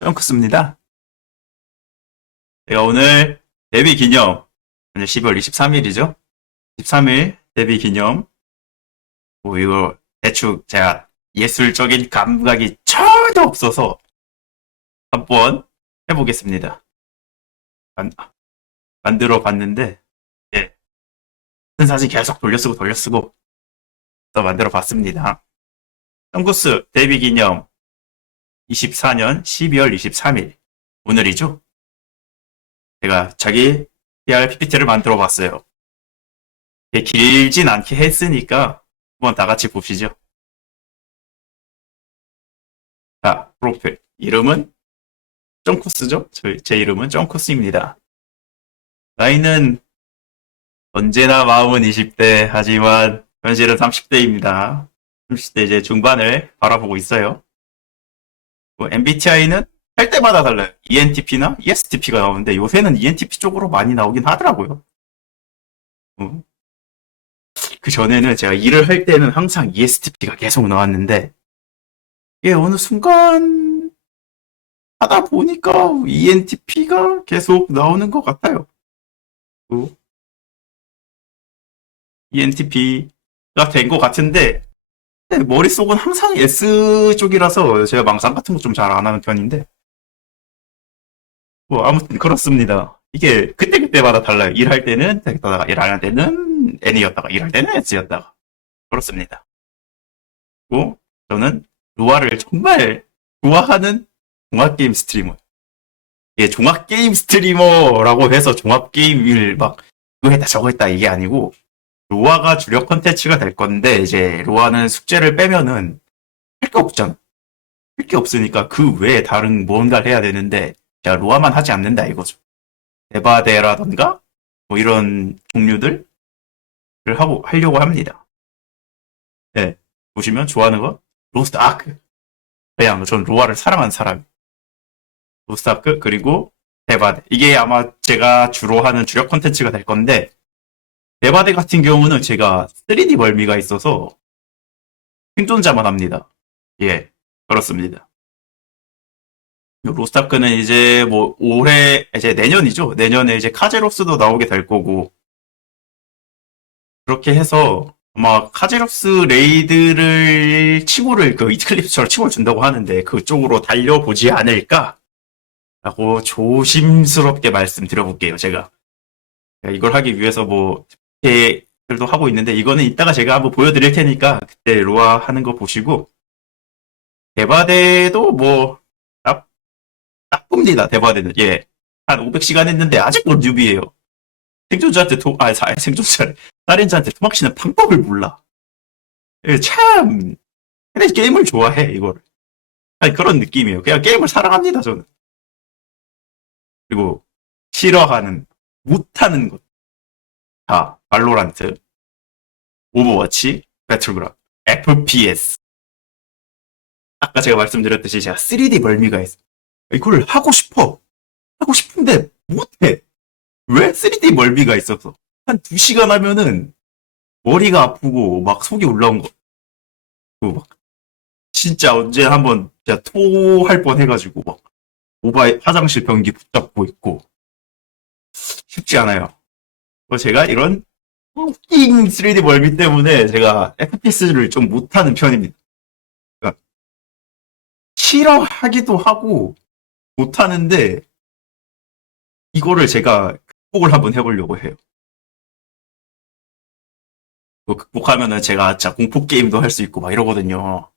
덩크스입니다. 제가 오늘 데뷔 기념, 오늘 12월 23일이죠? 23일 데뷔 기념, 뭐 이거 대충 제가 예술적인 감각이 전혀 없어서 한번 해보겠습니다. 만, 만들어 봤는데, 예. 큰 사진 계속 돌려쓰고 돌려쓰고 또 만들어 봤습니다. 덩크스 데뷔 기념 24년 12월 23일 오늘이죠. 제가 자기 PR PPT를 만들어 봤어요. 길진 않게 했으니까 한번 다 같이 보시죠. 자, 프로필 이름은 쩡쿠스죠? 저- 제 이름은 쩡쿠스입니다. 나이는 언제나 마음은 20대 하지만 현실은 30대입니다. 30대 이제 중반을 바라보고 있어요. 뭐 MBTI는 할 때마다 달라요. ENTP나 ESTP가 나오는데 요새는 ENTP 쪽으로 많이 나오긴 하더라고요. 어. 그 전에는 제가 일을 할 때는 항상 ESTP가 계속 나왔는데 이게 어느 순간 하다 보니까 ENTP가 계속 나오는 것 같아요. 어. ENTP가 된 것 같은데 네, 머릿속은 항상 S 쪽이라서 제가 망상 같은 거 좀 잘 안 하는 편인데. 뭐, 아무튼 그렇습니다. 이게 그때그때마다 달라요. 일할 때는 텍다가 일할 때는 N이었다가, 일할 때는 S였다가. 그렇습니다. 그리고 저는 루아를 정말 좋아하는 종합게임 스트리머. 예, 종합게임 스트리머라고 해서 종합게임을 막, 이거 했다, 저거 했다, 이게 아니고, 로아가 주력 컨텐츠가 될 건데 이제 로아는 숙제를 빼면은 할 게 없잖아. 할 게 없으니까 그 외에 다른 무언가를 해야 되는데 제가 로아만 하지 않는다 이거죠. 에바데라던가 뭐 이런 종류들을 하고 하려고 합니다. 네 보시면 좋아하는 거 로스트 아크. 그냥 전 로아를 사랑하는 사람. 로스트 아크 그리고 에바데 이게 아마 제가 주로 하는 주력 컨텐츠가 될 건데 네바데 같은 경우는 제가 3D 멀미가 있어서 생존자만 합니다. 예, 그렇습니다. 로스타크는 이제 뭐 올해 이제 내년이죠. 내년에 이제 카제로스도 나오게 될 거고 그렇게 해서 아마 카제로스 레이드를 치고를 그 이클립스처럼 치고 준다고 하는데 그쪽으로 달려보지 않을까? 라고 조심스럽게 말씀드려볼게요, 제가. 이걸 하기 위해서 뭐 들도 하고 있는데 이거는 이따가 제가 한번 보여드릴 테니까 그때 로아 하는 거 보시고 대바대도 뭐 나, 나쁩니다 대바대는. 예 한 500시간 했는데 아직도 뉴비예요. 생존자한테 도, 아 사- 생존자 살인자한테 도망치는 방법을 몰라. 예, 참. 근데 게임을 좋아해 이거를. 아니 그런 느낌이에요. 그냥 게임을 사랑합니다 저는. 그리고 싫어하는 못하는 것. 자, 발로란트, 오버워치, 배틀그라운드, FPS. 아까 제가 말씀드렸듯이 제가 3D 멀미가 있어. 이걸 하고 싶어. 하고 싶은데 못해. 왜 3D 멀미가 있어서. 한 2시간 하면은 머리가 아프고 막 속이 올라온 거. 그리고 막 진짜 언제 한번 진짜 토할 뻔 해가지고 막 오바에 화장실 변기 붙잡고 있고 쉽지 않아요. 뭐 제가 이런 웃긴 3D 멀미 때문에 제가 FPS를 좀 못하는 편입니다. 그러니까 싫어하기도 하고 못하는데 이거를 제가 극복을 한번 해보려고 해요. 그 극복하면은 제가 진짜 공포 게임도 할 수 있고 막 이러거든요.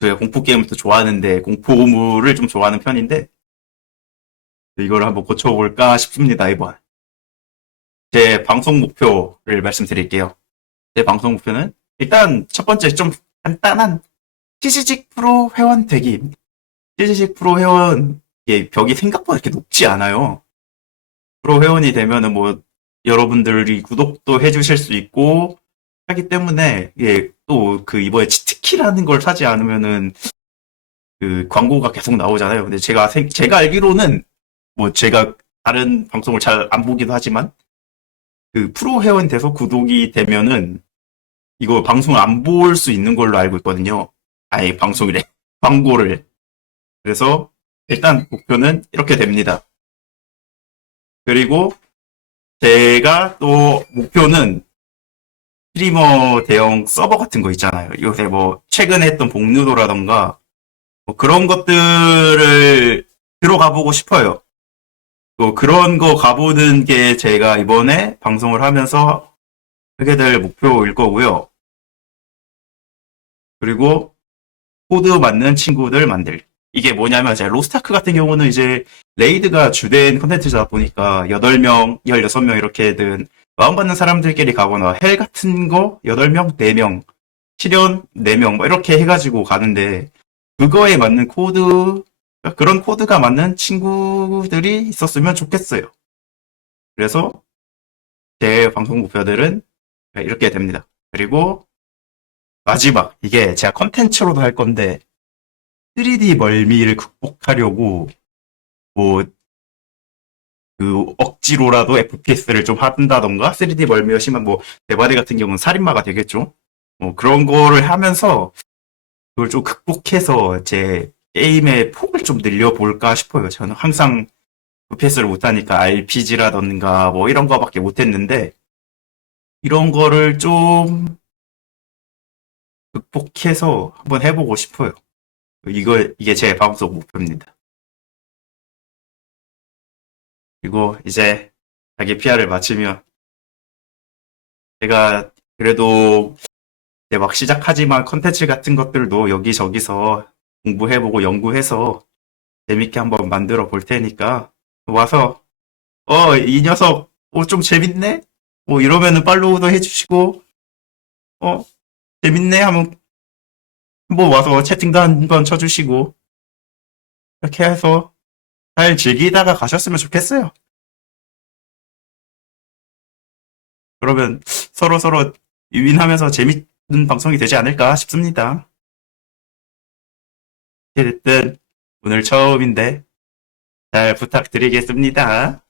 제가 공포 게임을 또 좋아하는데 공포물을 좀 좋아하는 편인데 이걸 한번 고쳐볼까 싶습니다 이번. 제 방송 목표를 말씀드릴게요. 제 방송 목표는 일단 첫 번째 좀 간단한 치즈직 프로 회원 되기입니다. 치즈직 프로 회원 이 벽이 생각보다 이렇게 높지 않아요. 프로 회원이 되면은 뭐 여러분들이 구독도 해주실 수 있고 하기 때문에 또그 이번에 치트키라는 걸 사지 않으면은 그 광고가 계속 나오잖아요. 근데 제가 생- 제가 알기로는 뭐 제가 다른 방송을 잘 안 보기도 하지만 그 프로 회원 돼서 구독이 되면은 이거 방송을 안 볼 수 있는 걸로 알고 있거든요. 아예 방송이래. 광고를. 그래서 일단 목표는 이렇게 됩니다. 그리고 제가 또 목표는 스트리머 대형 서버 같은 거 있잖아요. 요새 뭐 최근에 했던 복루도라던가 뭐 그런 것들을 들어가 보고 싶어요. 또 그런 거 가보는 게 제가 이번에 방송을 하면서 하게 될 목표일 거고요. 그리고 코드 맞는 친구들 만들. 이게 뭐냐면 제가 로스타크 같은 경우는 이제 레이드가 주된 컨텐츠다 보니까 8명, 16명 이렇게든 마음 받는 사람들끼리 가거나 헬 같은 거 8명, 4명, 실현 4명 뭐 이렇게 해가지고 가는데 그거에 맞는 코드 그런 코드가 맞는 친구들이 있었으면 좋겠어요. 그래서 제 방송 목표들은 이렇게 됩니다. 그리고 마지막 이게 제가 컨텐츠로도 할 건데 3D 멀미를 극복하려고 뭐 그 억지로라도 FPS를 좀 한다던가 3D 멀미가 심한 뭐 대바리 같은 경우는 살인마가 되겠죠. 뭐 그런 거를 하면서 그걸 좀 극복해서 제 게임의 폭을 좀 늘려볼까 싶어요. 저는 항상 FPS를 못하니까 RPG라던가 뭐 이런 거밖에 못했는데 이런 거를 좀 극복해서 한번 해보고 싶어요. 이거 이게 제 방송 목표입니다. 그리고 이제 자기 PR을 마치면 제가 그래도 막 시작하지만 컨텐츠 같은 것들도 여기저기서 공부해보고 연구해서 재밌게 한번 만들어 볼 테니까 와서 어 이 녀석 어 좀 재밌네 뭐 이러면은 팔로우도 해주시고 어 재밌네 하면 한번 와서 채팅도 한번 쳐주시고 이렇게 해서 잘 즐기다가 가셨으면 좋겠어요. 그러면 서로 서로 유인하면서 재밌는 방송이 되지 않을까 싶습니다. 어쨌든 오늘 처음인데 잘 부탁드리겠습니다.